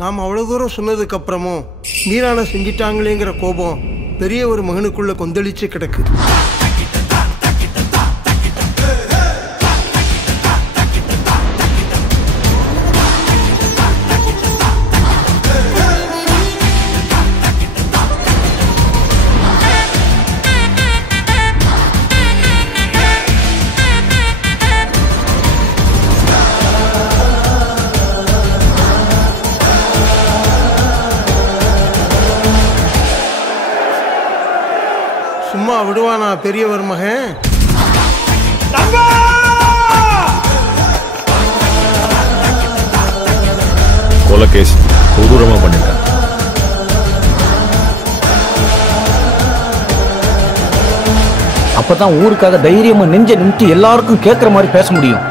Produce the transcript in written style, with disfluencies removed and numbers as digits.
நாம் அவ்வளோ தூரம் சொன்னதுக்கு அப்புறமும் மீரான செஞ்சிட்டாங்களேங்கிற கோபம் பெரிய ஒரு மகனுக்குள்ள கொந்தளிச்சு கிடக்கு. சும்மா விடுவானா பெரியவர் மகன்? கொலை கேஸ் கொடூரமா பண்ணிருக்கான். அப்பதான் ஊருக்காக தைரியமா நெஞ்ச நிமித்தி எல்லாருக்கும் கேட்கற மாதிரி பேச முடியும்.